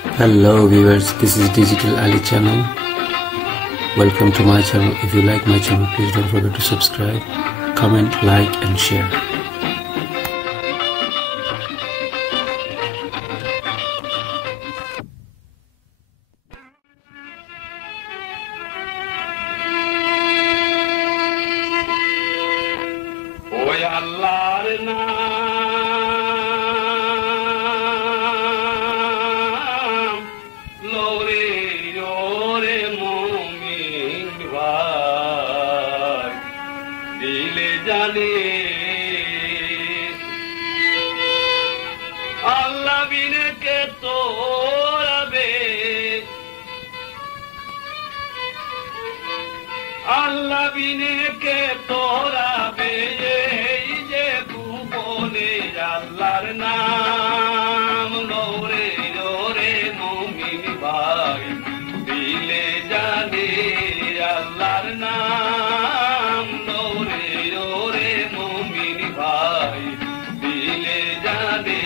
Hello viewers, this is Digital Ali channel. Welcome to my channel. If you like my channel, please don't forget to subscribe, comment, like and share. Allah bine ke torabe, Allah bine ke torabe, ei je bhuvone Allahar naam lore lore mu'min bhai dile jane Allahar naam lore lore mu'min bhai dile jane.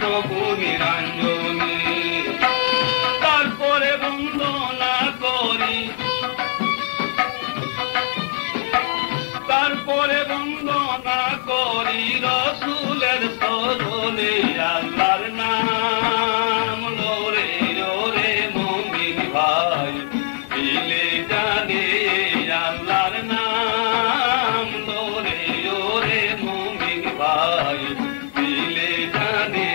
প্রভু নিরঞ্জনে তারপরে বন্দনা করি রসুলের চরণে আল্লাহর নাম লরে লরে মুমিন ভাই দিলে জানে আল্লাহর নাম লরে লরে মুমিন ভাই দিলে জানে।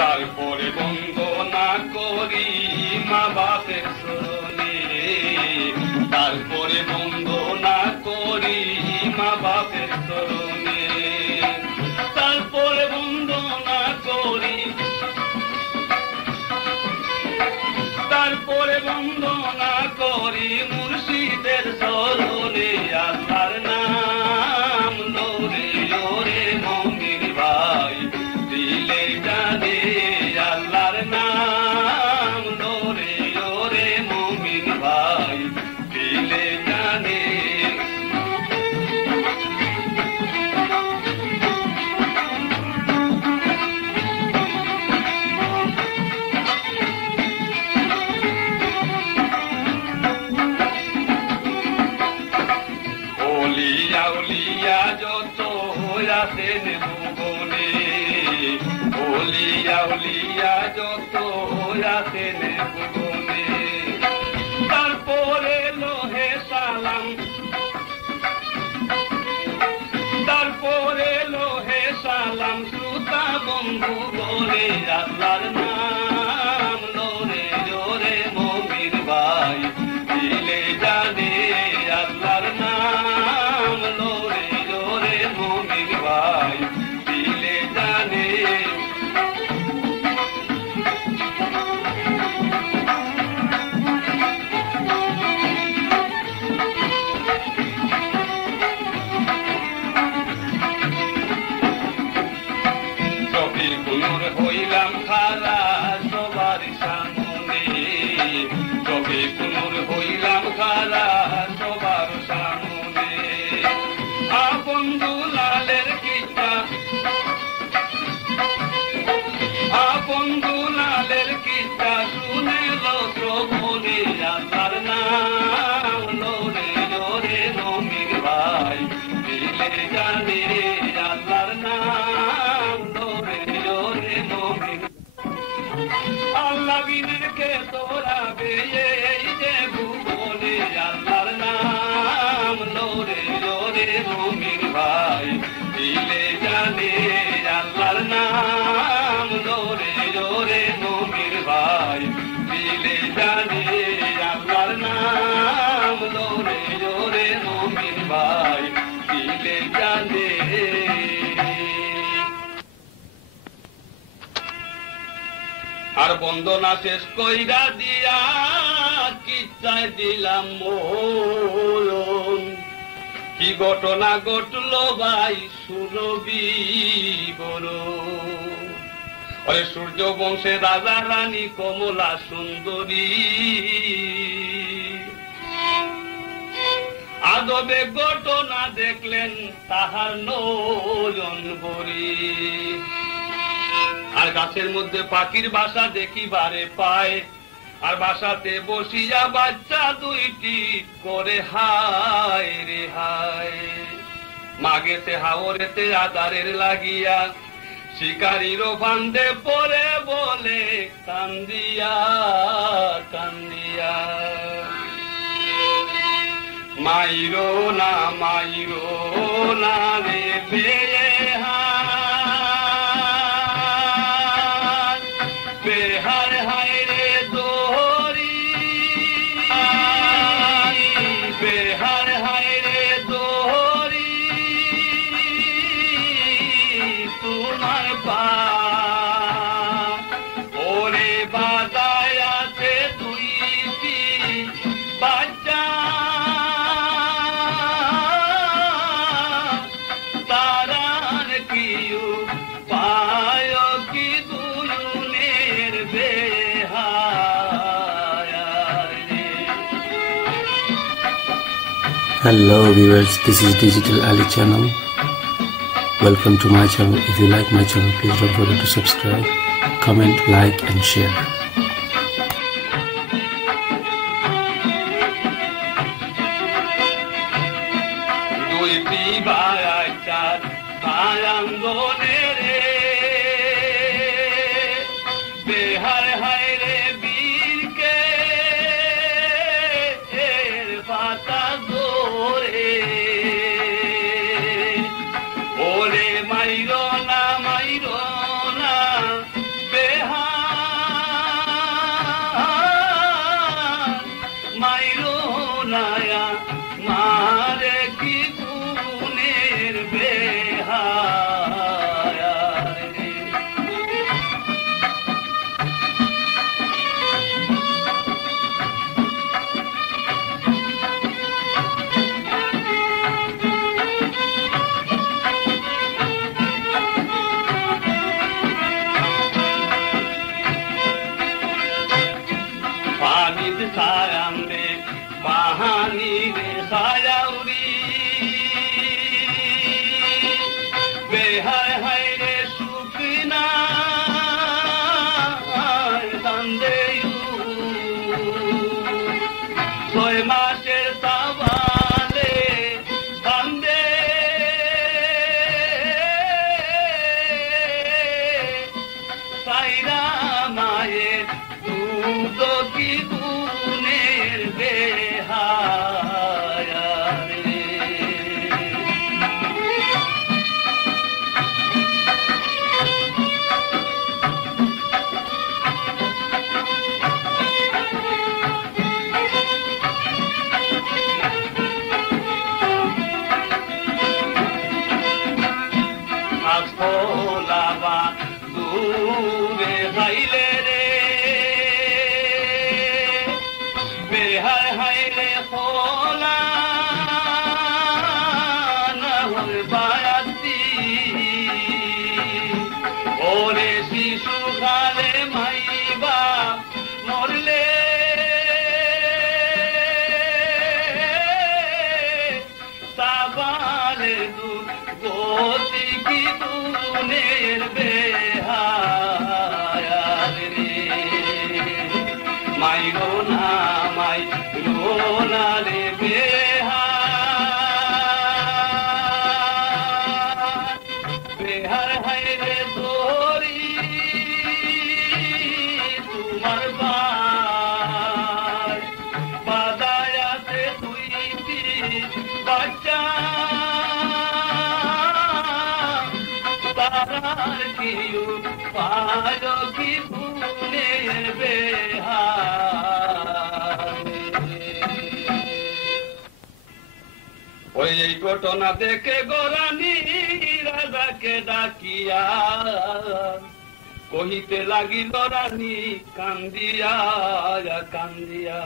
তারপরে বন্দনা করি মা বাপের চরণে, তারপরে বন্দনা করি মা বাপের চরণে, তারপরে বন্দনা করি, তারপরে বন্দনা করি মুর্শিদের চরণে আল্লাহর নাম লরে লরে মুমিন ভাই দিলে জানে আল্লাহর নাম লরে লরে মুমিন ভাই দিলে জানে। ওলিয়া ওলিয়া যত আছেন ভুবনে, ওলিয়া ওলিয়া যত আছেন ভুবনে, তারপরে লোহে সালাম, তারপরে লোহে সালাম শ্রোতা বন্ধু বলে আল্লাহর নাম লরে লরে মুমিন ভাই দিলে জানে আল্লাহর নাম লরে লরে মুমিন ভাই দিলে জানে। শফিকুর হইলাম খারা সবার সামনে, শফিকুর হইলাম খারা সবার সামনে, আপন দুলালের কিচ্ছা, আপন দুলালের কিচ্ছা শুনে শ্রবণে আল্লাহর নাম লরে লরে মুমিন ভাই দিলে জানে আল্লাহর নাম লরে লরে মুমিন। আল্লাহ বিনে কে তোরাবে এই যে ভুবনে আল্লাহর নাম লরে লরে মুমিন ভাই দিলে জানে আল্লাহর নাম লরে লরে মুমিন ভাই দিলে জানে। আর বন্দনা শেষ কইরা দিয়া কিচ্ছায় দিলাম মরণ। কি ঘটনা ঘটলো ভাই সুরবি বড়। ওই সূর্য বংশে রাজা রানী কমলা সুন্দরী আদবে ঘটনা দেখলেন তাহার নয়ন ভরি। আর গাছের মধ্যে পাখির বাসা দেখিবারে পায়, আর বাসাতে বসিয়া বাচ্চা দুইটি করে হায় রে হায়। মাগেতে হাওরেতে আদারের লাগিয়া শিকারিরও ফান্দে পরে বলে কান্দিয়া কান্দিয়া, মাইরো না রে বেহার হায় রে দোহরি, বেহার হায় রে দোহরি তোমার পা। ওরে বাদায় আছে দুইটি বাচ্চা, তারার কিউ পায় কি দুজনের বেহায় রে। Hello viewers, this is Digital Ali channel. Welcome to my channel. If you like my channel, please don't forget to subscribe, comment, like and share. দুইটি বাচ্চার আঙ্গনে রে বেহার হায় রে বীরকে এর পাতা ধরে। ওরে মাইরো না বেহার, মাইরো নায়া মারে কি গুণের বেহায় রে। পানির ছায়ান্দে পাহানি রে ছায়াউরি, বেহায় হায় রে শুকনা কান্দে। 6 মাসের সাবালে কান্দে, সাইরা মায়ের দুধ কি গুণের বেহায় রে। আসলাবা দূরে যাইলে রে বেহায় হায় রে খোলা না হল বায়াতি। ওরে শিশু খালে মাইবা মরলে সাবালে দুধ গতি কি দুনের বেহায় রে। মাইরো না রে বেহার হায় রে দোহরি তোমার বাই। বাদায় আছে দুইটি বাচ্চা, তারার কিউ পায় কি গুণের বেহায় রে। ওই এই ঘটনা দেখে গোরানি রাজাকে ডাকিয়া কহিতে লাগিল রানী কান্দিয়া কান্দিয়া।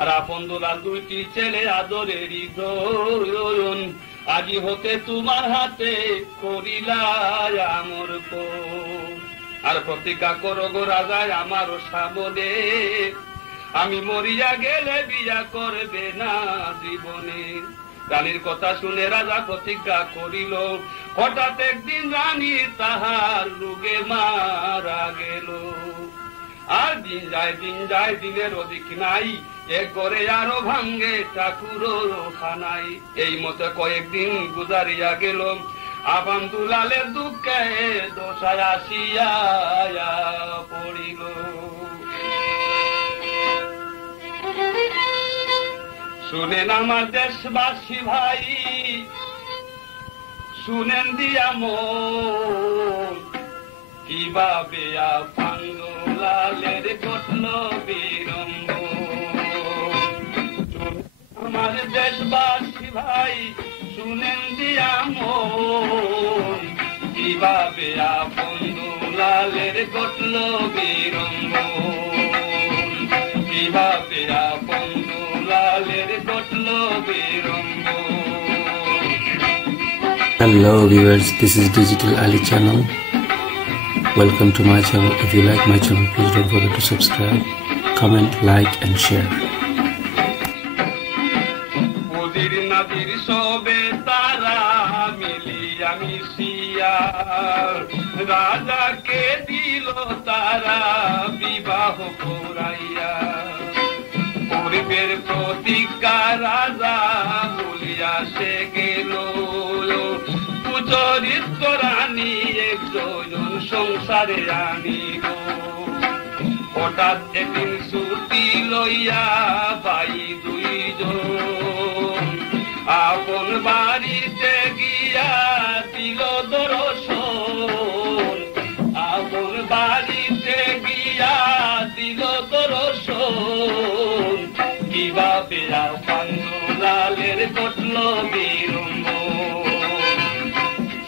আর আপন দুলাল দুইটি ছেলে আদরেরই ধরুন, আজি হতে তোমার হাতে করিলাই আমর কোন। আর প্রতিজ্ঞা করো গো রাজায় আমারও সামনে, আমি মরিয়া গেলে বিয়া করবে না জীবনে। রানীর কথা শুনে রাজা প্রতিজ্ঞা করিল, হঠাৎ একদিন রানী তাহার রোগে মারা গেল। আর দিন যায় দিনের অধিক নাই, এক ঘরে আরো ভাঙ্গে ঠাকুরও খানাই। এই মতো কয়েকদিন গুজারিয়া গেল, আপন দুলালের দুঃখে দশায় আসিয়া পড়িল। শুনেন আমার দেশবাসী ভাই, শুনেন দিয়া মন, কিভাবে আপন দুলালের ঘটল বিড়ম্বন। আমার দেশবাসী ভাই শুনেন দিয়া মন, কিভাবে আপন দুলালের ঘটল বিড়ম্বন। কিভাবে আপন দুলালের ঘটল বিড়ম্বন। Hello viewers, this is Digital Ali channel. Welcome to my channel. If you like my channel, please don't forget to subscribe, comment, like and share. ওদির Nadir সবে তারা মিলিয়া মিশিয়া, রাজাকে দিল তারা বিবাহ করাইয়া। পূর্বের প্রতিজ্ঞা রাজা বলিয়া সে গেল, কুচরিত্র রানী একজন সংসারে আনিল। হঠাৎ একদিন ছুটি লইয়া ভাই দুইজন, আপন বাড়িতে গিয়া দিল দর্শন। আপন বাড়িতে গিয়া দিল দর্শন, কিভাবে আপন দুলালের ঘটল বিড়ম্বন।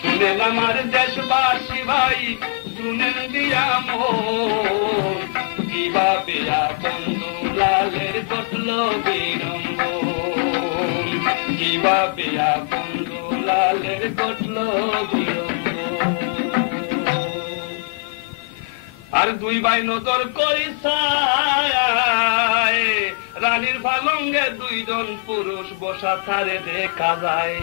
শুনেন আমার দেশবাসী ভাই শুনেন দিয়া মন, কিভাবে আপন দুলালের ঘটল বিড়ম্বন। কিভাবে আপন দুলালের ঘটল বিড়ম্বন। আর দুই ভাই নজর করিসায়, রানীর পালঙ্গে দুইজন পুরুষ বসা থারে দেখা যায়।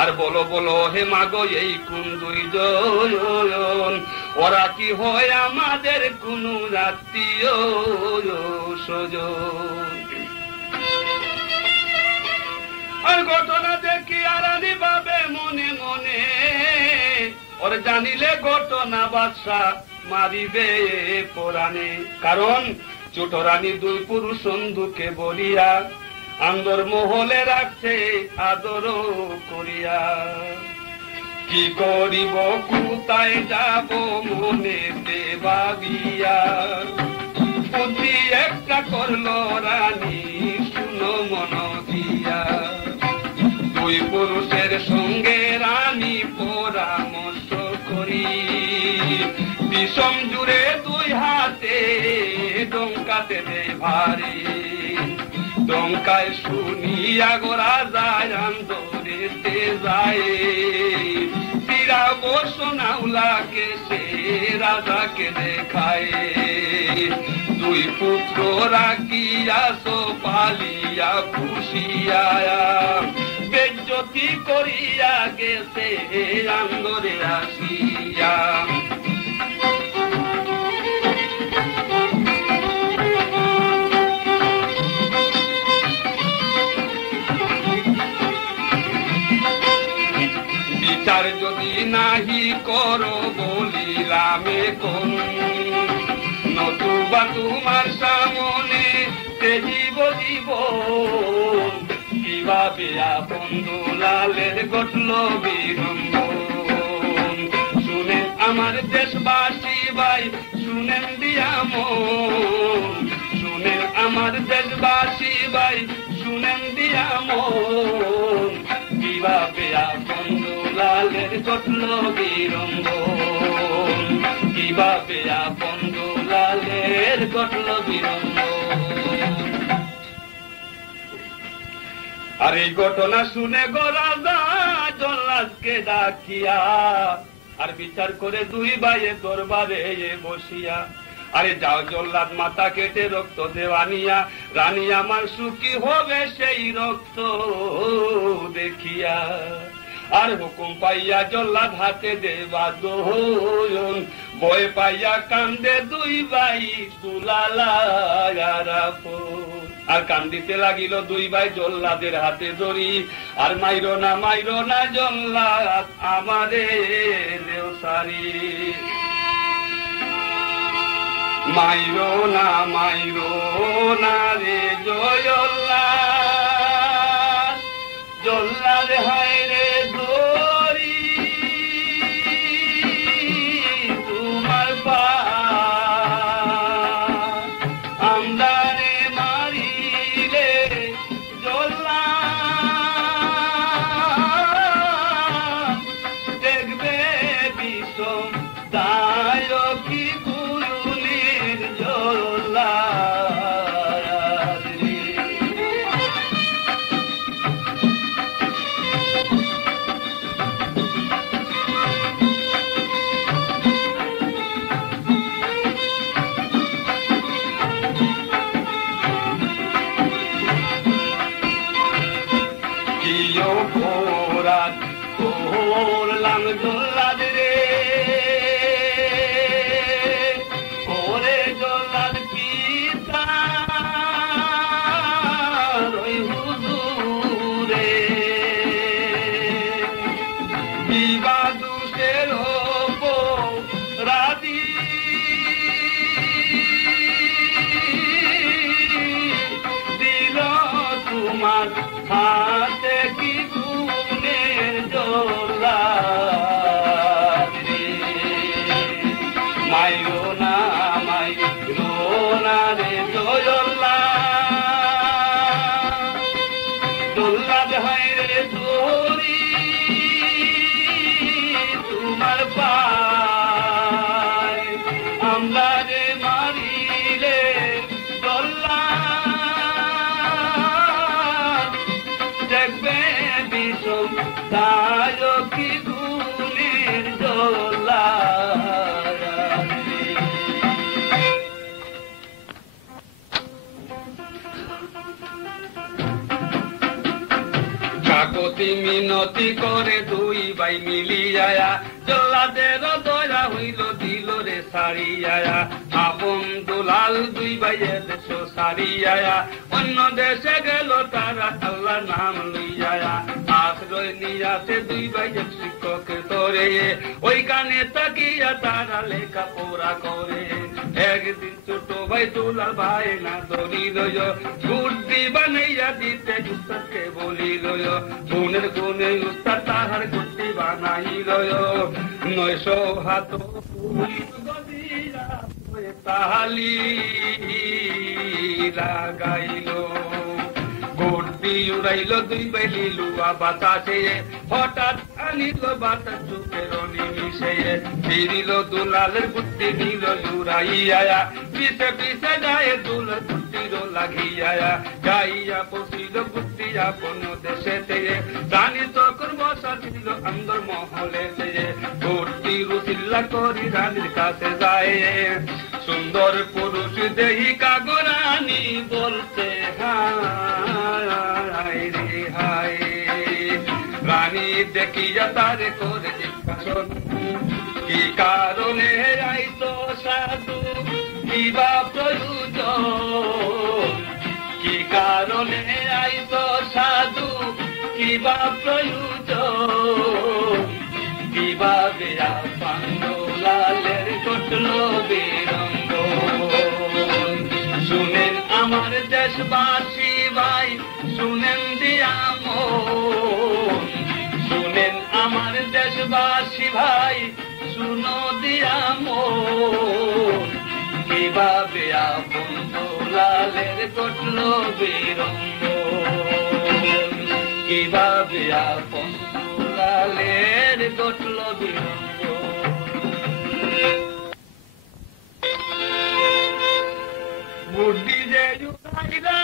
আর বলো বলো হে মাগো এই কোন দুইজন, ওরা কি হয় আমাদের কোন আত্মীয় স্বজন। আর ঘটনা দেখি রানী ভাবে মনে মনে, ওর জানিলে ঘটনা বাদশা মারিবে পরাণে। কারণ ছোট রানী দুই পুরুষ বন্ধুকে বলিয়া আন্দর মহলে রাখছে আদর করিয়া। কি করিব কোথায় যাব মনেতে ভাবিয়া, বুদ্ধি একটা করলো রানী শুনো মন দিয়া। দুই পুরুষের সঙ্গে রানী পরামর্শ করি, বিষম জুড়ে দুই হাতে ডঙ্কাতে দে ভারী। ডঙ্কায় শুনিয়া গো রাজায় আন্দরেতে যায়, ফিরাব সোনাউলাকে সে রাজাকে দেখায়। দুই পুত্র রাখিয়া পালিয়া খুশিয়া, বেজ্জতি করিয়া গেছে আন্দরে আসিয়া। বিচার যদি নাহি করো বলিলামে কোন, নতুবা তোমার সামনে তেজিব জীবন। কিভাবে আপন দুলালের ঘটল বিড়ম্বন। শুনেন আমার দেশবাসী ভাই শুনেন দিয়া মন, শুনেন আমার দেশবাসী ভাই শুনেন দিয়া মন। কিভাবে আপন দুলালের ঘটল বিড়ম্বন। কিভাবে আপন দুলালের ঘটল বিরঙ্গ। আর এই ঘটনা শুনে গো রাজা জল্লাদকে ডাকিয়া আর বিচার করে দুই ভাইয়ে দরবারে বসিয়া, আরে যাও জল্লাদ মাথা কেটে রক্ত দেওয়ানিয়া, রানী আমার সুখী হবে সেই রক্ত দেখিয়া। আর হুকুম পাইয়া জল্লাদ হাতে দেবা দোহন, ভয় পাইয়া কান্দে দুই ভাই দুলালা আর কান্দিতে লাগিল দুই ভাই জল্লাদের হাতে ধরি। আর মাইরো না জল্লাদ আমারে দেওসারি, মাইরো না রে জল্লাদ, জল্লাদ হায় রে ধরি তোমার পা আমদারে মারিলে জল্লাদ দেখবে বিষম দায়কি গুরুলির জল্লাদ রে। কি অপরাধ করলাম জল্লাদ রে, ওরে জল্লাদ পিতা ওই হুজুরে, বিবা দুষের অপরাধী দিল তোমার হাতে কি গুণের জল্লাদ রে। মাইরো না রে জল্লাদ, জল্লাদ হায় রে ধরি তোমার পায় আমরা রে মারিলে জল্লাদ দেখবে বিষম দায়কি গুণের জল্লাদ রে। কাকতি মিনতি করে দুই ভাই মিলিয়া, জল্লাদের দয়া হইল দিল রে সারিয়া। আপন দুলাল দুই ভাইয়ের দেশ সারিয়া অন্য দেশে গেল তারা আল্লাহ নাম লইয়া। আশ্রয় নিয়াছে দুই ভাইয়ের শিক্ষক তোরে, ওইখানে তাকিয়া তারা লেখা পড়া করে। একদিন ছোট ভাই দুলাল ভাই না ধরিল, বুদ্ধি বানাইয়া দিতে উস্তাদকে বলিল, গুণের গুণে উস্তাদ তাহার গুটি বানাইল। 900 হাত তাহালি লাগাইল, গুটি উড়াইল দুই ভাই লিলুয়া বাতাসে, হঠাৎ আনিল বাতাস চুপের নিমিশে। ফিরিল দুলালের গুটি নিল উড়াইয়া, পিছে পিছে যায় দুলাল গুটির লাগিয়া। গাইয়া পশিল গুটি আপন দেশেতে, রানী তখন বসা ছিল অন্দর মহলে। গুটি রুসিল্লা করি রানীর কাছে যায়, সুন্দর পুরুষ দেহিকা গোরানি বলতে হায় রে হায়। রানী দেখিয়া তারে করে জিজ্ঞাসন, কি কারণে আইতো সাধু কিবা প্রয়োজন, কি কারণে আইতো সাধু কিবা প্রয়োজন। কিভাবে আপন দুলালের ঘটল বিরঙ্গ, শুনেন আমার দেশবাসী ভাই শুনেন দিয়া মন, শুনেন আমার দেশবাসী ভাই শুনো দিয়া মন। কিভাবে আপন দুলালের ঘটল বিরঙ্গ, কিভাবে আপন দুলালের ঘটল বিরঙ্গ। বুদ্ধি যে জুড়াইলা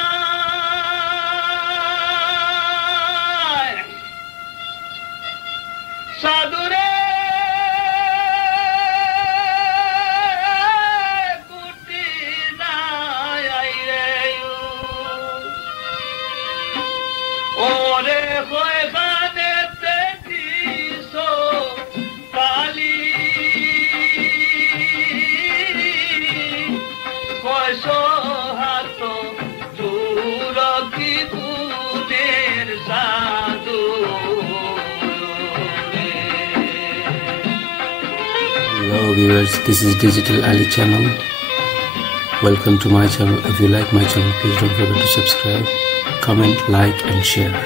সাধুরে ওরে কয়খানে দিস কালি কয়শ হাত দূর কি গুণের সাধু। Hello viewers, this is Digital Ali channel. Welcome to my channel. If you like my channel, please don't forget to subscribe, comment, like and share.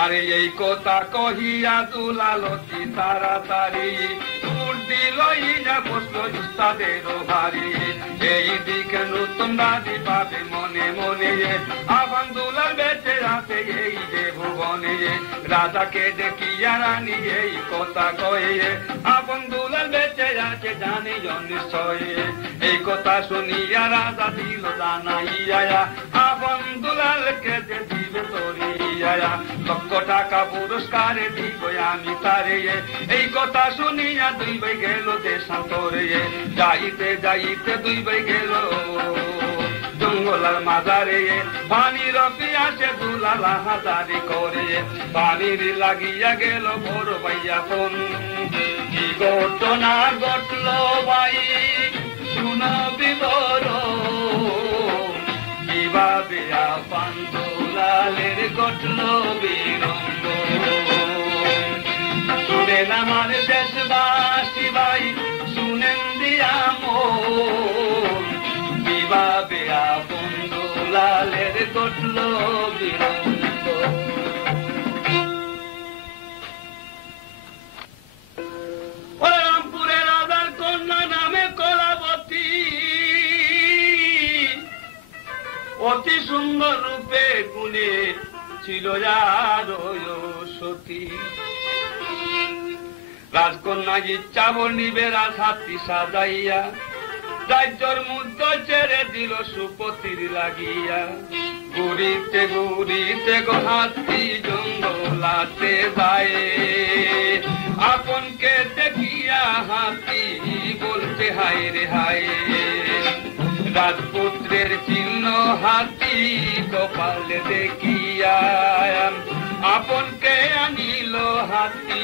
আরে এই কথা কহিয়া দুলালতি তাড়াতাড়ি দূর দিলই না প্রশ্ন উস্তাদের ভারী। এই দিকে নতুন রাজি পাবে মনে মনে আবান দুলাল বেঁচে আছে এই যে ভুবনে। রাজাকে দেখিয়া রানী এই কথা কয়ে আবান দুলাল বেঁচে আছে জানি নিশ্চয়। এই কথা শুনিয়া রাজা দিল জানাইয়া আবান দুলালকে যে দিবে তরিয়া লক্ষ টাকা পুরস্কারে দিব আমি তারে। এই কথা শুনিয়া দুই ভাই গেল দেশান্তরে। যাইতে যাইতে দুই ভাই গেল জঙ্গলার মাজারে। পানির পিয়াসে দুলাল হাজারি করে পানির লাগিয়া গেল বড় ভাইয়া ফোন। কি ঘটনা ঘটল ভাই শুনো বিবরণ, কিভাবে আপান দুলালের ঘটল বিড়ম্বন। শুনেন আমার দেশবাসী ভাই শুনেন দিয়া মন, কিভাবে আপন দুলালের ঘটল বিড়ম্বন। রামপুরের রাজার কন্যা নামে কলাবতী, অতি সুন্দর রূপে গুণে ছিল যার রাজকন্যা ইচ্ছা বনিবে রাজহাতি সাজাইয়া রাজ্যর মুদ্র ছেড়ে দিল সুপতির লাগিয়া ঘুরিতে ঘুরিতে গো হাতি জঙ্গলাতে যায় আপনকে দেখিয়া হাতি বলতে হায় রে হায় রাজপুত্রের চিহ্ন হাতি কপালে দেখিয়া আপনকে আনিল হাতি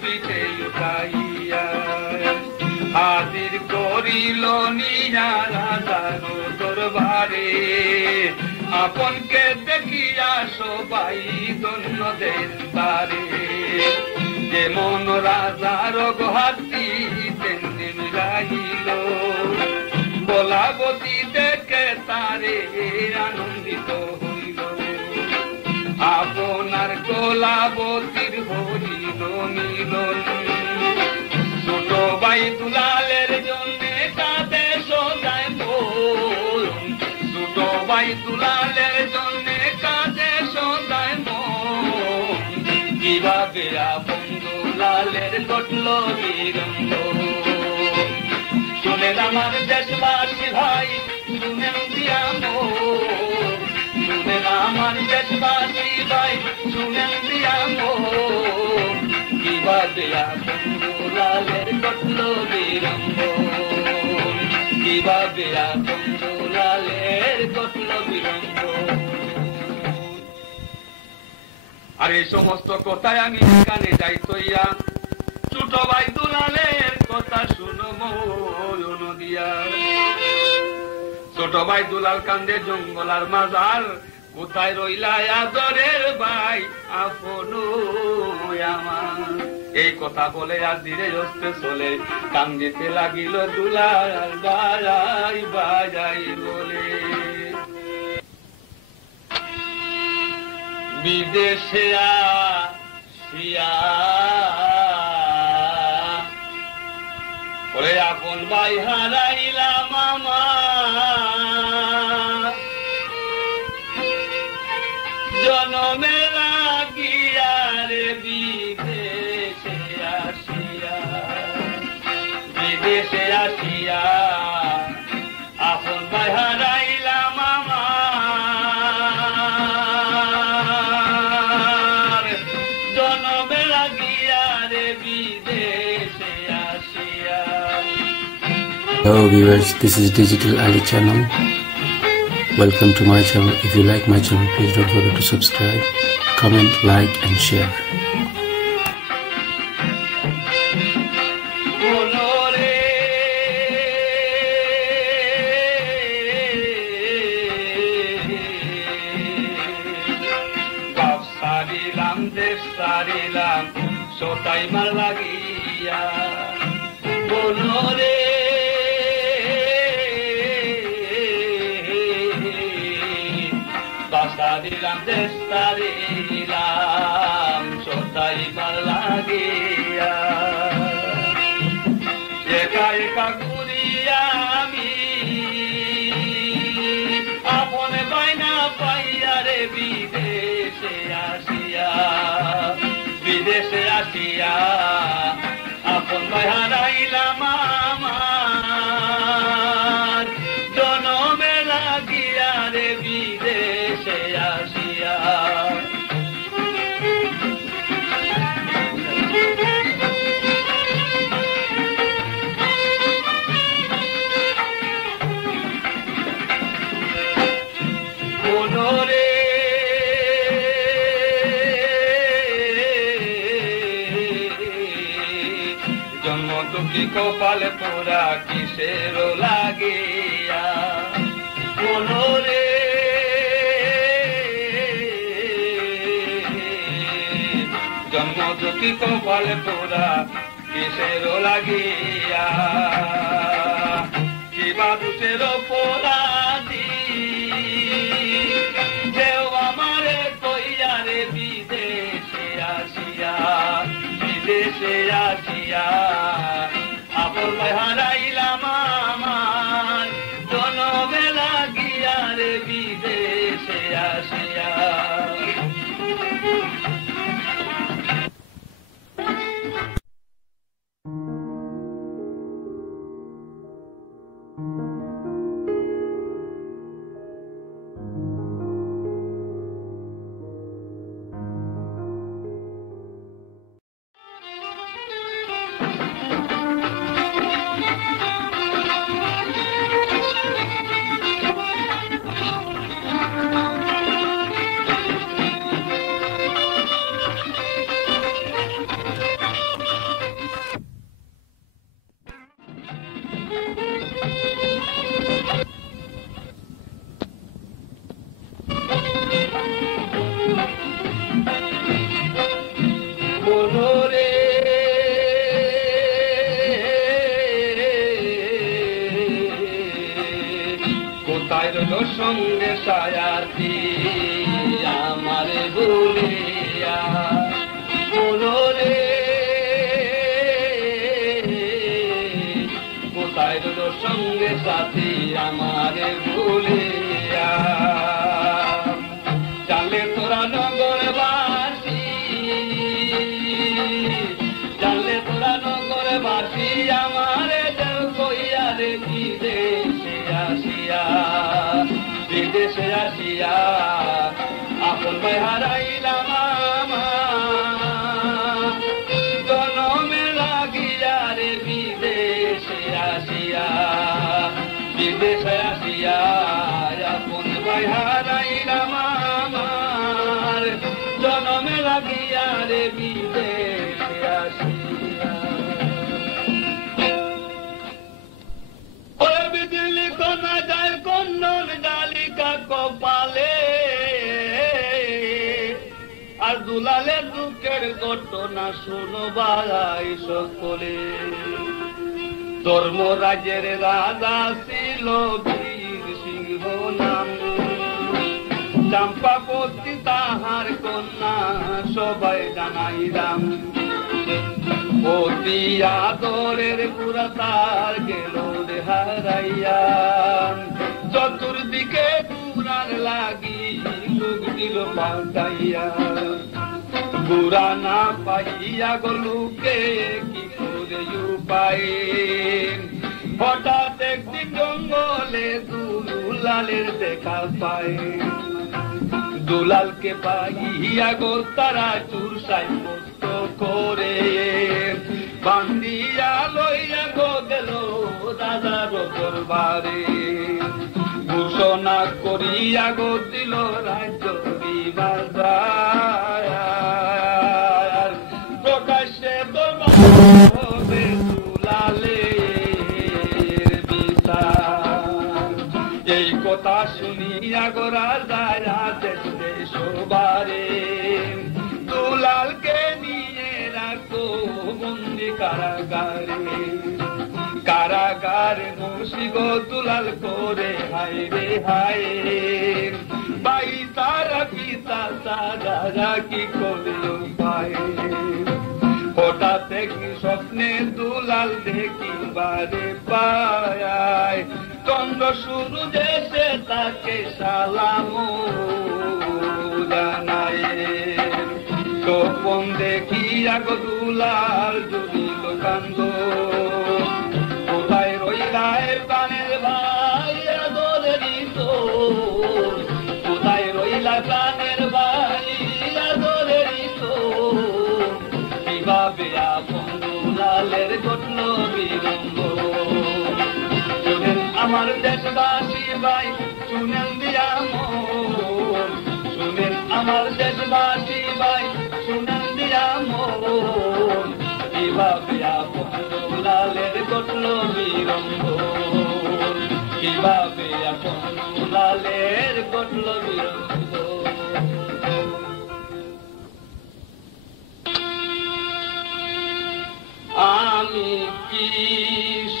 পিঠে উঠাইয়া হাজির করিল নিয়া রাজার দরবারে আপনকে দেখিয়া সবাই ধন্য দেন তারে যেমন রাজার হাতি তেমনি মিলাইল বলাবতী দেখে তারে আনন্দিত হইল আপনার গোলাবতীর হইল মিলন ছোট ভাই দুলালের জন্য কাঁদে সদায় মন ছোট ভাই দুলালের জন্য কাঁদে সদায় মন কিভাবে আপন দুলালের ঘটল বিরঙ্গ শুনেন আমার দেশবাসী ভাই শুনেন দিয়া মন শুনেন আমার দেশবাসী ভাই শুনেন দিয়া মন কিভাবে আপন দুলালের ঘটল বিরঙ্গ কিভাবে আপন দুলালের ঘটল বিরঙ্গ আর এই সমস্ত কথায় আমি কানে যাই তৈয়া ছোট ভাই দুলালের কথা শুনো মন দিয়া ছোট ভাই দুলাল কান্দে জঙ্গলার মাজার কোথায় রইলা আদরের ভাই আপন আমার এই কথা বলে আর ধীরে হস্তে চলে কান্দিতে লাগিল দুলাল বাজাই বাজাই বলে বিদেশে আসিয়া ওরে আপন ভাই হারাইলাম আমার জনমে লাগিয়া রে বিদেশে আসিয়া আপন ভাই হারাইলাম আমার জনমে লাগিয়া রে বিদেশে আসিয়া। Hello viewers, this is Digital Ali channel. Welcome to my channel. If you like my channel, please don't forget to subscribe, comment, like and share. সোতাই মার লাগিয়া বনরে বাসা দিলাম দেশ তারিলাম সোতাই মার লাগিয়া একা একা ঘুরিয়া আমি আপন বাইনা পাইয়া রে বিদেশে আসিয়া বিদেশে আসিয়া আপন ভাই হারাইলাম আমার জনমে লাগিয়া রে বিদেশে আসিয়া। কোনরে জন্মটুকি কপালে পোড়া কিসের লাগিয়া কোনরে জন্মটুকি কপালে পোড়া কিসের লাগিয়া কিবা দুষের পোড়া দেও আমারে কইয়া রে বিদেশে আসিয়া বিদেশে আসিয়া আপন ভাই হারাইলাম আমার জনমে লাগিয়া রে বিদেশে আসিয়া। সঙ্গে সায়াতি আমারে ভুলিয়া মনরে কোথায় রইল সঙ্গে সাথী আমারে ভুলিয়া জানলে তোরা নগরবাসী জানলে তোরা নগরবাসী আমারে দেও কইয়া রে বিদেশে আসিয়া বিদেশে আসিয়া আপন ভাই হারাইলাম জনমে লাগিয়া রে বিদেশে আসিয়া বিদেশে আসিয়া আপন ভাই হারাইলাম আমার জনমে লাগিয়া রে বিদেশে আসিয়া ওরে বিজলি কোনা যায় কন্নন ডালিকা কপালে আর দুলালের দুঃখের ঘটনা শুনবাই সকলে ধর্মরাজের রাজা ছিল বীর সিংহ নাম চম্পাবতী তাহার কন্যা সবাই জানাইলাম অতি আদরের পুরা তার গেল রে হারাইয়া চতুর্দিকে পুরার লাগি লোক দিল পাল্টাইয়া পুরা না পাইয়া গলুকে কি করে উপায় হঠাৎ একদিন জঙ্গলে দুলালের দেখা পায় দুলালকে পাইয়া গো তারা চুরসাই মুক্ত করে বান্দিয়া লইয়া গো গেল দাদার দরবারে ঘোষণা করিয়া গো দিল রাজ্য বিবাজার প্রকাশ্যে দরবার হবে দুলালের বিচার এই কথা শুনিয়া গো রাজা আদেশ সবারে দুলালকে নিয়ে রাখো বন্দি কারাগারে কারাগারে মুন্সি গো দুলাল করে হায় রে হায় ভাই তারা পিতা তারা কি করে উপায় হঠাৎ দেখি স্বপ্নে দুলাল দেখি বারে পায় চন্দ্র সূর্য দেশে তাকে সালাম জানায় গোপন দেখিয়া গো দুলাল জুড়িল কান্দ কোথায় রইলায় প্রাণের ভাই আদরেরই তোর কোথায় রইলা প্রাণের ভাই আদরেরই তোর কিভাবে আপন দুলালের ঘটল বিলম্ব শুনেন আমার দেশবাসী ভাই শুনেন দিয়া মন শুনেন আমার দেশবাসী ভাই শুনেন দিয়া মন কিভাবে আপন দুলালের ঘটল বিলম্ব কিভাবে আপন দুলালের ঘটল বিলম্ব আমি কি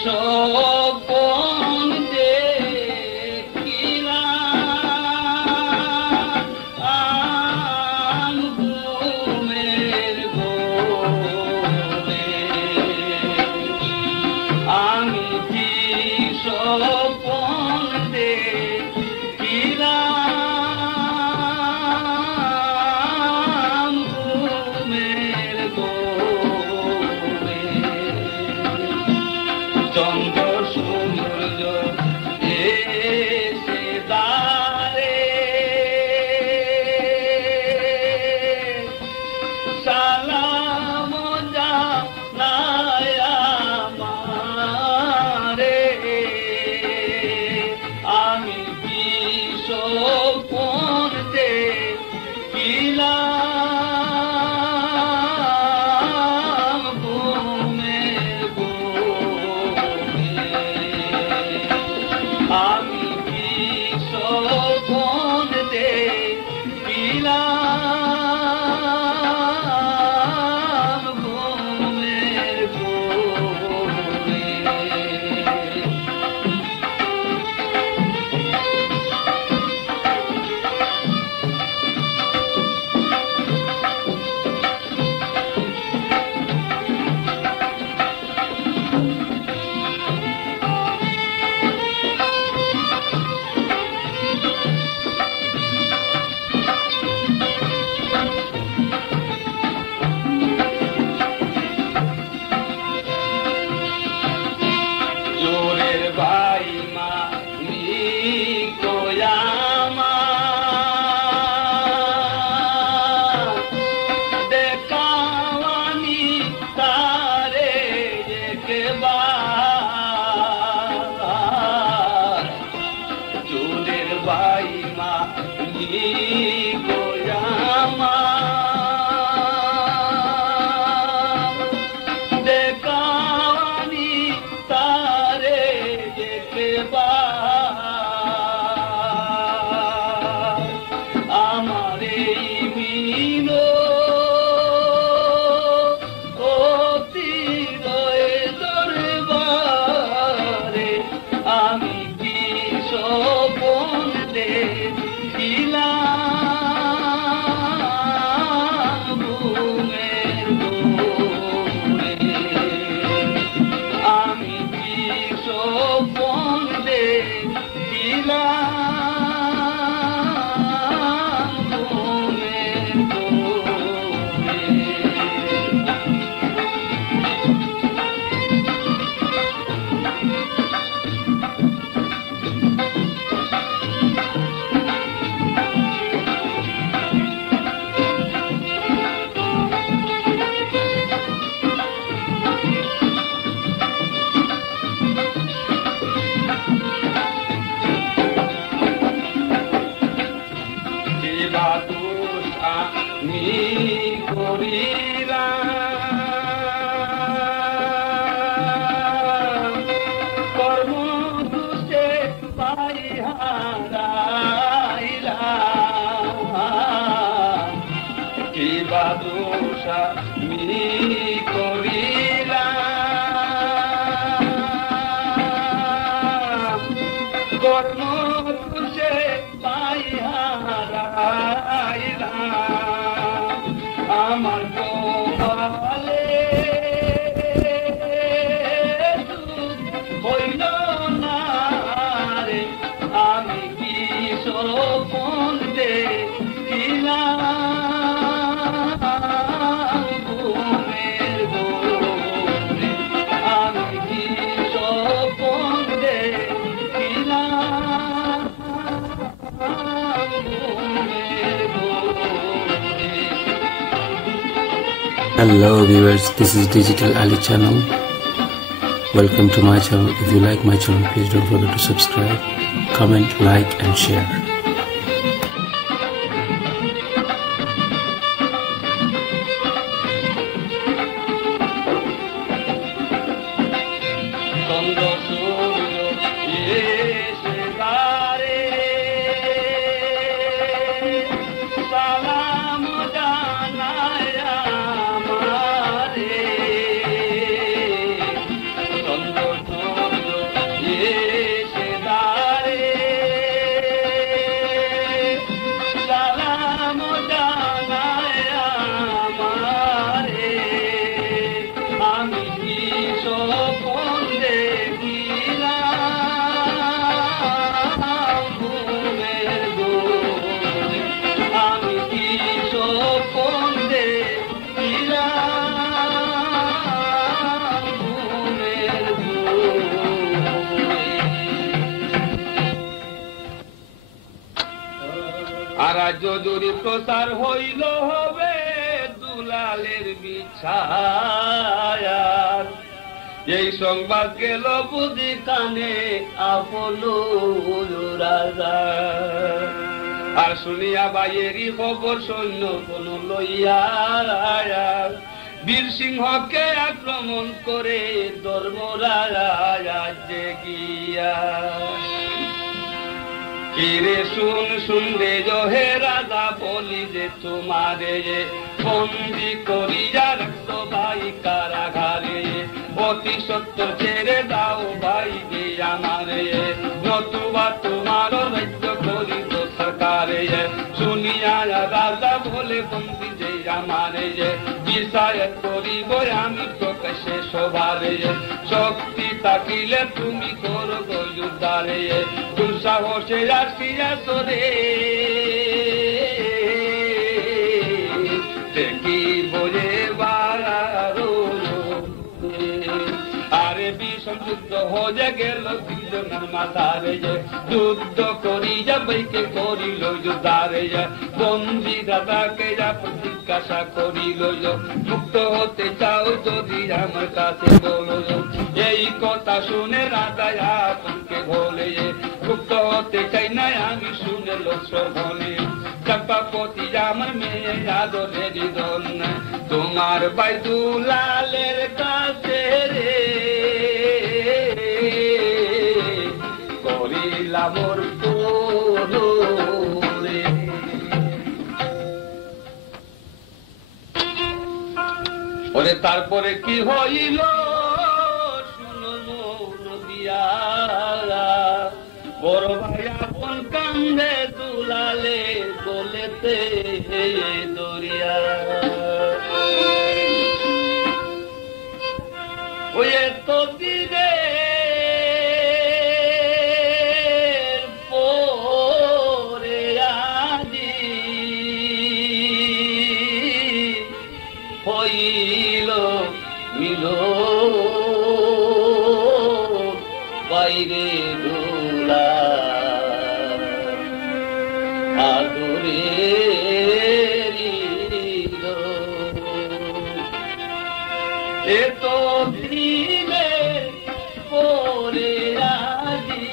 সপন দেখিলাম ঘুমের ঘোরে আমি কি সপন দেখিলাম ঘুমের ঘোরে চন্দ্র সূর্য এসে দাঁড়ে সালাম জানায় আমারে আমি কি সপন দেখিলাম ঘুমের ঘোরে আমি কি সপন দেখিলাম করিলাম কর্ম দুষ্টে পাই হারাইলাম কি বাদুষা মি করিলাম কর্ম দুষ্টে পাই হারাইলাম আমার কপালে হইল না রে আমি কি সপন দেখিলাম ঘুমের ঘোরে আমি কি সপন দেখিলাম ঘুমের ঘোরে। Hello viewers, this is Digital Ali channel. Welcome to my channel. If you like my channel, please don't forget to subscribe, comment, like and share. চন্দ্র সূর্য এসে দ্বারে সালাম জানায় আমারে চন্দ্র সূর্য এসে দ্বারে সালাম জানায় আমারে আমি কি সপন দেখিলাম ঘুমের ঘোরে আমি কি সপন দেখিলাম ঘুমের ঘোরে। আর যদি প্রচার হইল হবে দুলালের বিছায়ার এই সংবাদ গেল বুঝি কানে আপন রাজা আর শুনিয়া বাইয়েরই খবর সৈন্য কোন লইয়া বীর সিংহকে আক্রমণ করে ধর্মরাজে গিয়া কিরে শুন রে জহে রাজা বলি যে তোমারে বন্দি করিয়া রাখছো ভাই কারাগারে অতি সত্য ছেড়ে দাও ভাই গে আমারে নতুবা তোমার রাজ্য করিত সরকারে শুনিয়া রাজা বলে বন্দি যে আমারে বিচার করিব আমি প্রকাশে সবারে শক্তি থাকিলে তুমি করো গয়ুদারে দুঃসাহসে আসিয়া সরে দেখি বলে বাড়ারো আরে বিষম যুদ্ধ হয়ে গেল দুজনের মাথারে যুদ্ধ করি যাবইকে করিল যুদ্ধারে বন্দি দাদাকে যা প্রতিজ্ঞাসা করিল মুক্ত হতে চাও যদি আমার কাছে বলো এই কথা শুনে রাজা আপনাকে বলে মুক্ত হতে চাই না আমি শুনে লোক শ্রবণে চম্পাপতি আমার মেয়ে আদরের দন তোমার ভাই দুলালের কাছে রে করিলাম ওর রে। ওরে তারপরে কি হইল শুনো মন দিয়া বড় ভাই আপন কান্দে দুলালে বলেতে দরিয়া ওই তো দিনে পরে আজি হইল মিল বাইরে দোলা আদরে এত দিনে পরে আজি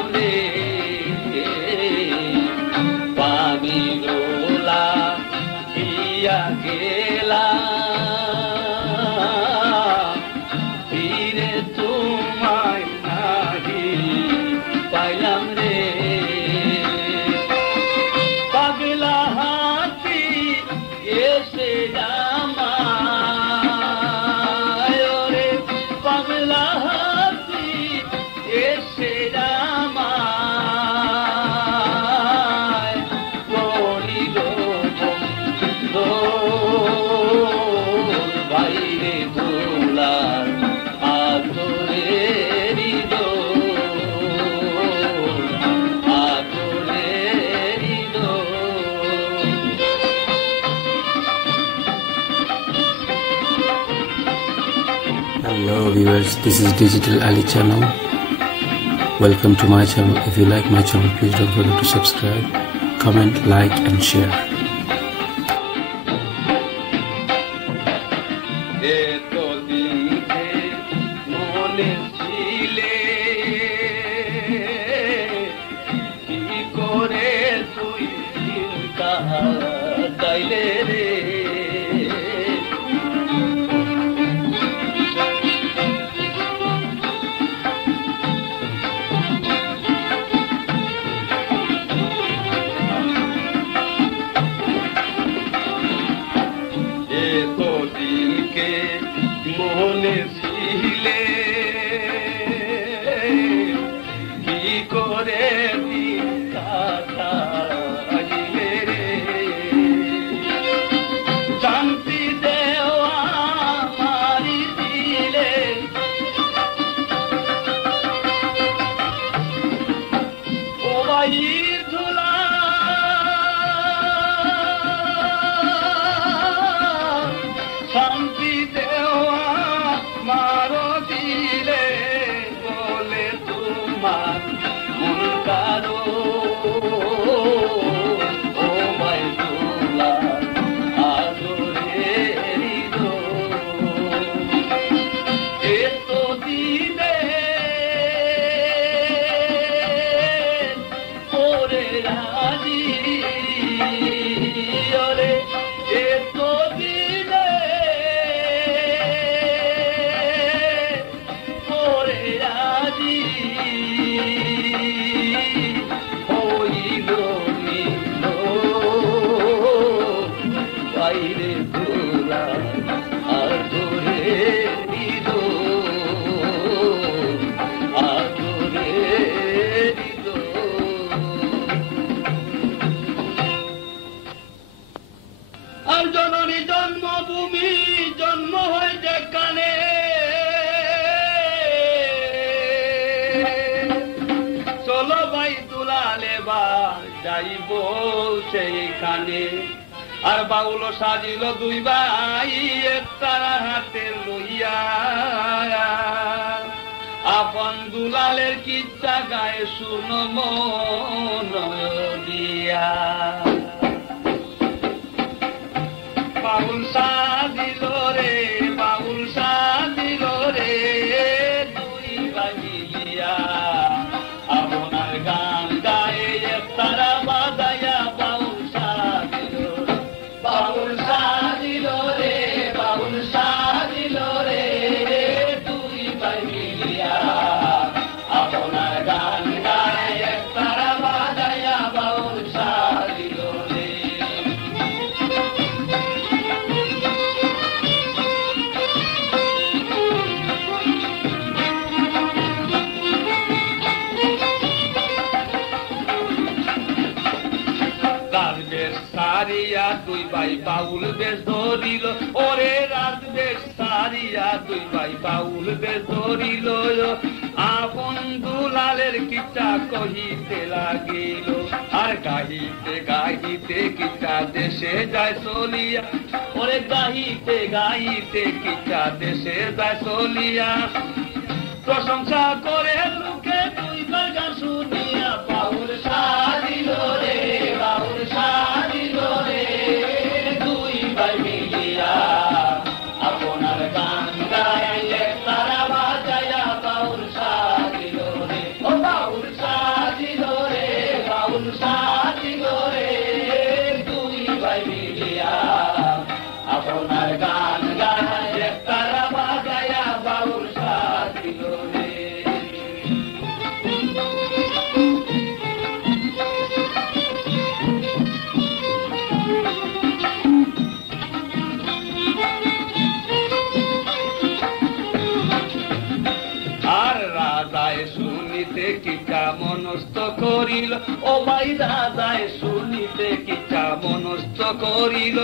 পাইলাম রে পানি রোলা দিয়া গেলা ফিরে তোমায় নাহি পাইলাম রে পাগলা হাতি এসে আমায় রে পাগলা হাতি এসে আমায় করিল বাইরে দোলার আদরের Hello viewers, this is Digital Ali channel. Welcome to my channel. If you like my channel, please don't forget to subscribe, comment, like and share. মনে ছিলে কি করে তুই কাটাইলে রে এতদিনকে মনে ছিলে কি করে দিন কাটাইলে রে শান্তি দেওয়া মারি দিলে ও ভাইয়ের ধুলা শান্তি দেওয়া মারো দিলে বলে তোমার মন কারো ও ভাই তোলা আদরের এত দিনে ওরে রাজি ওরে এত দিনে ওরে রাজি হইল নীল বাইরে দোলা আদরের আদরের আর জননী জন্মভূমি জন্ম হয় যেখানে চলো ভাই তুলালে বা যাইব সেইখানে আর বাউল সাজিল দুই ভাই তারা হাতে লইয়া আপন দুলালের কিচ্ছা গায়ে শুনো মন দিয়া বাউল সাজিল রে বাউল সাজিল রে দুই বাজিলিয়া আপনার গান গায়ে তারা বাজায়া বাউল সাজিল রে বাউল সাজিল রে দুই বাজিলিয়া আপনার গান গায়ে তারা বাজায়া বাউল সাজিল রে সারিয়া দুই ভাই বাউল বেশ ধরিল ওরে রাত বেশ সারিয়া দুই ভাই বাউল বেশ ধরিল আপন দুলালের কিচ্ছা কহিতে লাগিল আর গাহিতে গাহিতে কিচ্ছা দেশে যায় চলিয়া ওরে গাহিতে গাহিতে কিচ্ছা দেশে যায় চলিয়া প্রশংসা করে লোকে দুই ভাই গান শুনিয়া বাউল সাজিল রে বাউল সাজিল রে দুই ভাই মিলিয়া আপনার গান গাইলে তারা বাজায়া বাউল সাজিল রে ও বাউল সাজিল মনস্থ করিল, ও ভাই রাজায় শুনিতে কিটা মনস্থ করিল।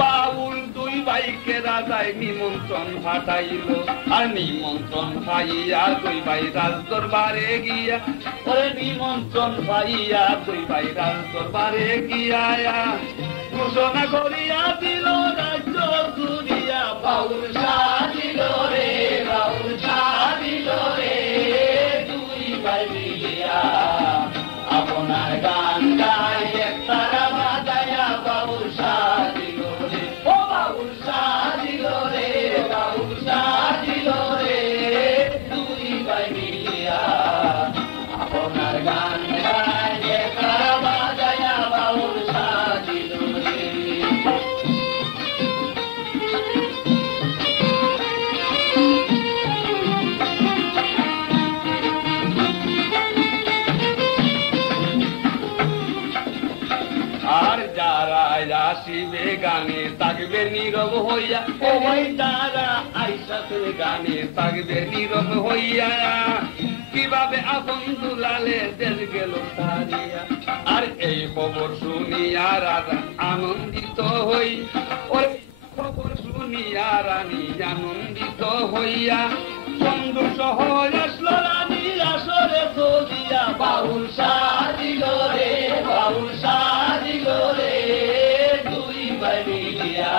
বাউল দুই ভাইকে রাজায় নিমন্ত্রণ পাঠাইল, আর নিমন্ত্রণ পাইয়া দুই ভাই রাজ দরবারে গিয়া, ওরে নিমন্ত্রণ পাইয়া দুই ভাই রাজ দরবারে গিয়া ঘোষণা করিয়া দিল রাজ্য দুনিয়া। বাউল সাজিল রে, বাউল সাজিল রে, দুই ভাই মিলিয়া আপনার গান গায় একতারা বাজায়া। বাউল সাজিল রে, ও বাউল সাজিল রে, বাউল সাজিল রে, দুই ভাই মিলিয়া আপনার গান গায় একতারা বাজায়া। বাউল সাজিল রে। আর যারা আসিবে গানে থাকবে নীরব হইয়া, ও ভাই যারা আইসাতে গানে থাকবে নীরব হইয়া। কিভাবে আপন দুলালে দেশ গেল তারিয়া, আর এই খবর শুনিয়া রাজা আনন্দিত হই, ওই খবর শুনিয়া রানী আনন্দিত হইয়া চন্দ্র সহ আসলো রানী আসরে চলিয়া। বাউল সাজিল রে, বাউল সাজিল রে, দুই ভাই মিলিয়া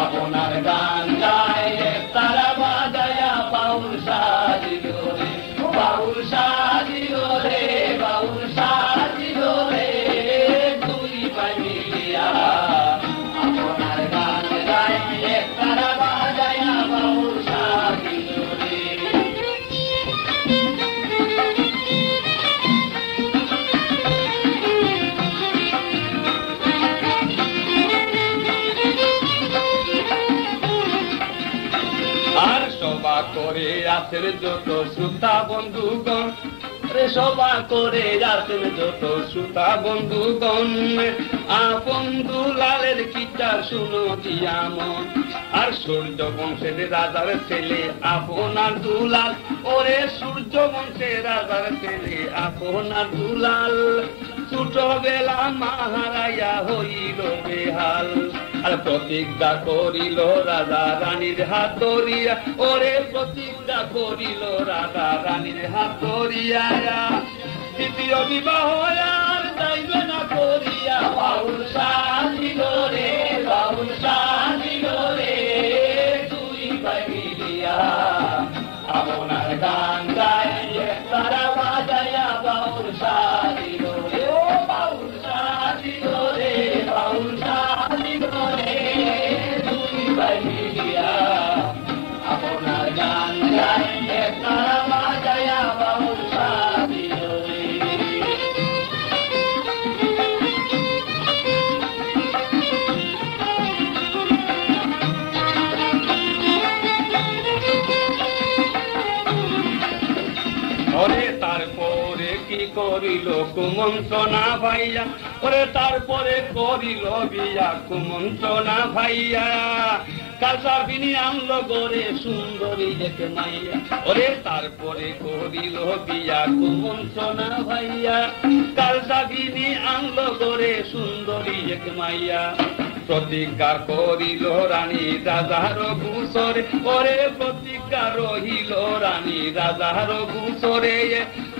আপনার গান গায় তারা বাজায়া। বাউল সাজিল রে, বাউল সাজিল রে, বাউল সাজিল রে, দুই ভাই মিলিয়া আপনার গান গায় তারা বাজায়া। বাউল সাজিল রে। আর সভা করে আসের যত শ্রোতা বন্ধুগণ, রে সভা করে আসের যত শ্রোতা বন্ধুগণ, আপন দুলালের কিটা শুনো দিয়া মন। আর সূর্য বংশের রাজার ছেলে আপনার দুলাল, ওরে সূর্য বংশের রাজার ছেলে আপনার দুলাল, ছোটবেলা মাহারাইয়া হইল বেহাল। আর প্রতিজ্ঞা করিল রাজা রানীর হাত ধরিয়া, ওরে প্রতিজ্ঞা করিল রাজা রানীর হাত ধরিয়া। দ্বিতীয় বিবাহ আর যাইবে না করিয়া। বাউল সাজিল রে, বাউল সাজিল রে, দুই ভাই মিলিয়া আপনার গান গায় তারা বাজায়া। বাউল সাজিল রে, ও বাউল সাজিল রে, বাউল সাজিল রে, দুই ভাই মিলিয়া আপনার গান গায় তারা বাজায়া। বাউল সাজিল রে। ওরে তারপরে কি করিল কুমন্ত্রণা ভাইয়া, ওরে তারপরে করিল বিয়া কুমন্ত্রণা ভাইয়া। কালসাবিনী আনলো গরে সুন্দরী এক মাইয়া, ওরে তারপরে করিল বিয়া কুমন্ত্রণা ভাইয়া। কালসাবিনী আনলো গরে সুন্দরী এক মাইয়া। প্রতিজ্ঞা করিল রানী রাজার গুসরে, ওরে প্রতিজ্ঞা রহিল রানী রাজার গুসরে।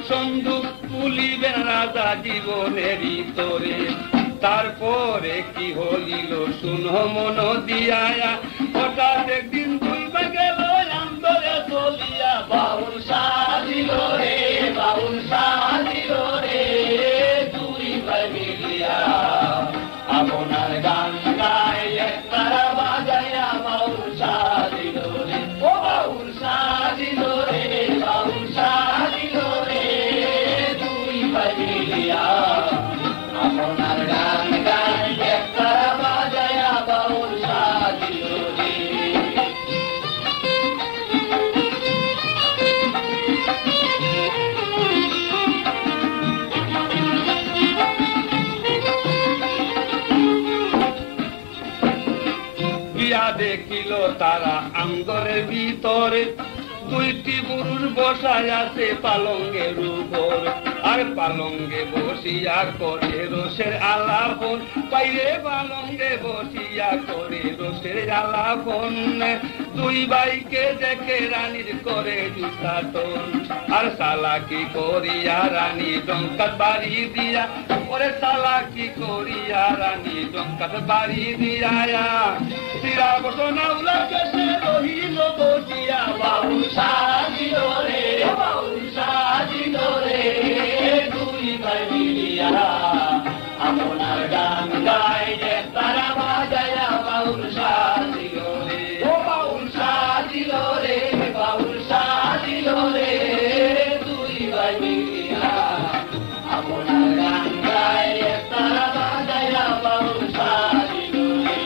সন্দুক তুলিবেন রাজা জীবনের তোরে। তারপরে কি হইল শুনো মন দিয়া, হঠাৎ একদিন দুই ভাই গেল আন্দরে চলিয়া। বাউল সাজিল রে, বাউল সাজিল রে, দুই ভাই মিলিয়া আপনার গান গায় তারা বাজায়া। বাউল সাজিল রে, ও বাউল সাজিল রে, বাউল সাজিল রে, দুই ভাই মিলিয়া আপনার গান গায় তারা বাজায়া। বাউল সাজিল রে। দেখিল তারা আঙ্গরের ভিতরে দুইটি পুরুষ বসায় আছে পালঙ্গের উপর, আর পালঙ্গে বসিয়া করে রসের আলাপন, পাইরে পালঙ্গে বসিয়া করে রসের আলাপন। দুই ভাইকে দেখে রানীর করে জুতাটন, আর সালাকি করিয়া রানী ডঙ্কাত বাড়ি দিয়া, ওরে সালাকি করিয়া রানী ডঙ্কাত বাড়ি দিয়া। সিরা বসনা উলাকে সে রহিল বসিয়া, বাউল সাজিল রে, বাউল সাজিল রে, দুই ভাই মিলিয়া আপনার গান গাইলে তারা বাজায়া, বাউল সাজিল রে, ও বাউল সাজিল রে, বাউল সাজিল রে, দুই ভাই মিলিয়া আপনার গান গাইলে তারা বাজায়া, বাউল সাজিল রে।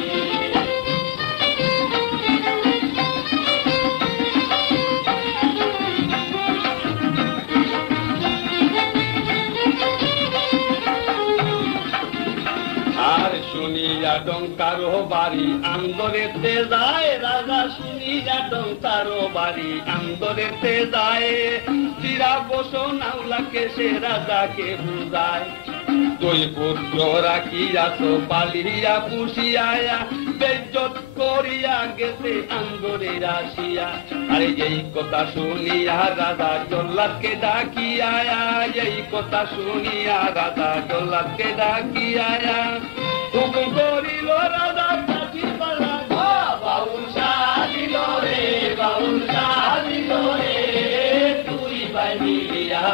আর শুনিয়া ডঙ্কারো বাড়ি আন্দরেতে যায়, রাজা শুনিয়া ডঙ্কারো বাড়ি আন্দরেতে যায়। চিরা বসো নাউলাকে সে রাজাকে বুঝায়, দুই পুত্র রাখিয়াছ পালিয়া পুষিয়া, বেজ্জত করিয়া গেছে আন্দরে আসিয়া। আরে এই কথা শুনিয়া রাজা জল্লাদকে ডাকিয়া, এই কথা শুনিয়া রাজা জল্লাদকে ডাকিয়া হুকুম করিল রাজা কাঠি পালা, বাউল সাজিল রে, বাউল সাজিল রে, দুই ভাই মিলিয়া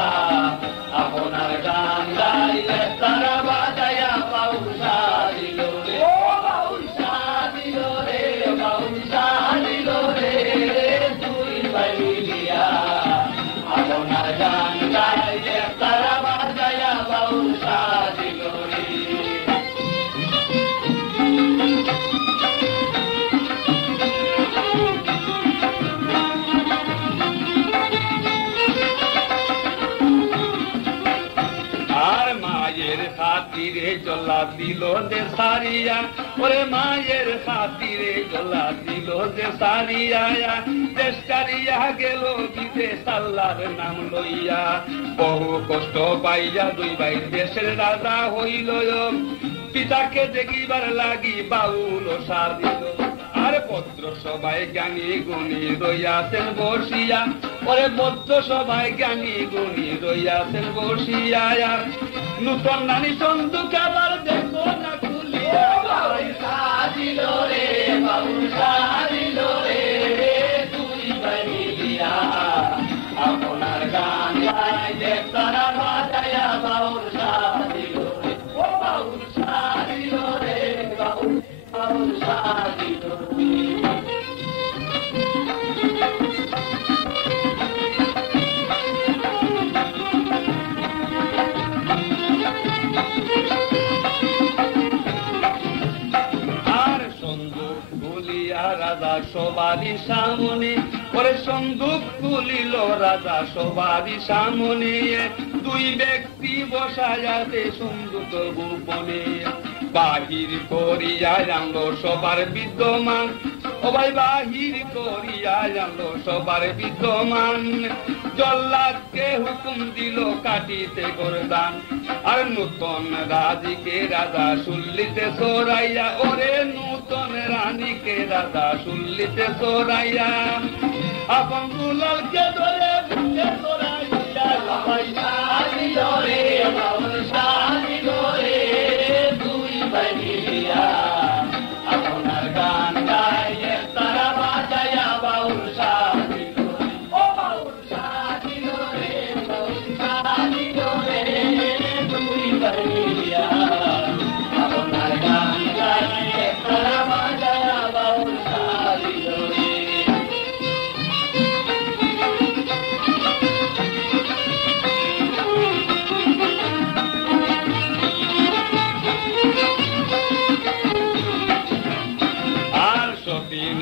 আপনার গান গাইলে তারা বাজায়া, বাউল সাজিল রে, ও বাউল সাজিল রে, বাউল সাজিল রে, দুই ভাই মিলিয়া আপনার গান গাইলে তারা বাজায়া, বাউল সাজিল রে। খাতিরে জল্লা দিল যে সারিয়া, ওরে মায়ের খাতিরে জল্লা দিল যে সারিয়া, দেশ কারিয়া গেল বিদেশ আল্লাহর নাম লইয়া। বহু কষ্ট পাইয়া দুই ভাই দেশের রাজা হইল, পিতাকে দেখিবার লাগি বাউল সাজিল। আর পত্র সবাই জ্ঞানী গুণী রইয়াছেন বসিয়া, ওরে পত্র সবাই জ্ঞানী গুণী রইয়াছেন বসিয়া। নূতন নানি সন্দুক আবার দেখো না খুলিয়া, বাউল সাজিল রে, বাউল সাজিল রে, দুই ভাই মিলিয়া আপনার গান গাইলে তারা বাজায়া, বাউল সাজিল রে, ও বাউল সাজিল রে, বাউল সাজিল রে। রাজা সবারই সামনে, ওরে সন্দুক খুলিল রাজা সবারই সামনে, দুই ব্যক্তি বসায়াতে সন্দুক গোপনে। বাহির করিয়া জানলো সবার বিদ্যমান, ও ভাই বাহির করিয়া জানলো সবার বিদ্যমান। জল্লাদকে হুকুম দিল কাটিতে গরদান, আর নূতন রানীকে রাজা শুল্লিতে সরাইয়া, ওরে নূতন রানীকে রাজা শুল্লিতে সরাইয়া। আপন দুলালকে ধরে বুকে সরাইয়া, বাউল সাজিল রে, বাউল সাজিল রে, দুই ভাই মিলিয়া আপনার গান গাইলে তারা বাজায়া, বাউল সাজিল রে, ও বাউল সাজিল রে, বাউল সাজিল রে, দুই ভাই মিলিয়া আপনার গান গাইলে তারা বাজায়া, বাউল সাজিল রে।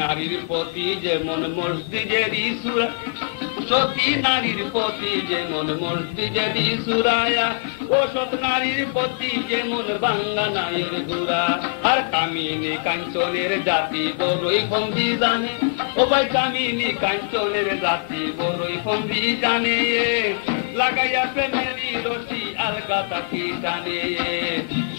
নারীর প্রতি যেমন মসজিদের ইসুরা, সতী নারীর প্রতি যেমন মসজিদেরই সুরায়া, ও সৎ নারীর প্রতি যেমন বাংলা নায়ের ঘুরা। আর কামিনী কাঞ্চনের জাতি বড়ই ফন্দি জানে, ও ভাই কামিনী কাঞ্চনের জাতি বড়ই ফন্দি জানে, লাগাইয়া প্রেমেরই রশি আলগা তাকি টানে।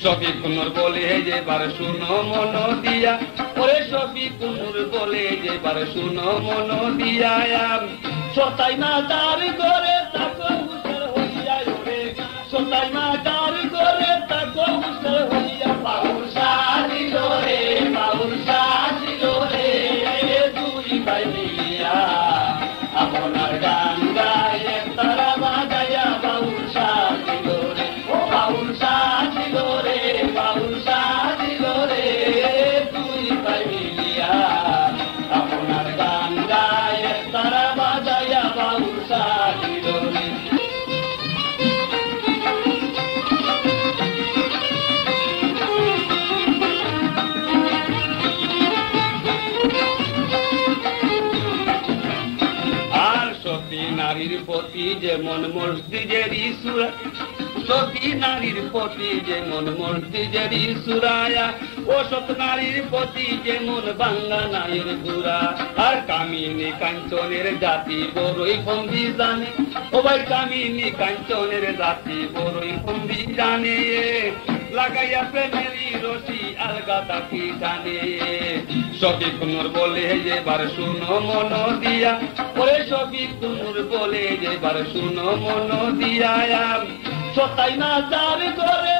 সবই কুনুর বলে যেবার শুনো মন দিয়া, ওরে সবই কুনুর বলে যেবার শুনো মন দিয়া। সতাই মা তার করে তাকো হুসর হইয়া, ওরে সতাই মা তার করে তাকো হুসর হইয়া। বাউল সাজিল রে, বাউল সাজিল রে, দুই ভাই মিলিয়া আপনার গান গায়ে তারা বাজাইয়া। বাউল সাজিল রে, ও বাউল সাজিল রে, বাউল সাজিল রে, দুই ভাই মিলিয়া আপনার গান গায়ে তারা বাজাইয়া। বাউল সাজিল রে। আর সতী নারীর প্রতি যেমন মসজিদেরই সুরা, সতী নারীর প্রতি যেমন মসজিদেরই সুরায়া, ও সৎ নারীর প্রতি যেমন বাংলা নায়ের ঘুরা। আর কামিনী কাঞ্চনের জাতি বড়ই ফন্দি জানে, ও ভাই কামিনী কাঞ্চনের জাতি বড়ই ফন্দি জানে, লাগাইয়া প্রেমেরই রশি আলগা তাকি টানে। সবই কুনুর বলে যেবার শুনো মন দিয়া, ওরে সবই কুনুর বলে যেবার শুনো মন দিয়া। সতাই না তার করে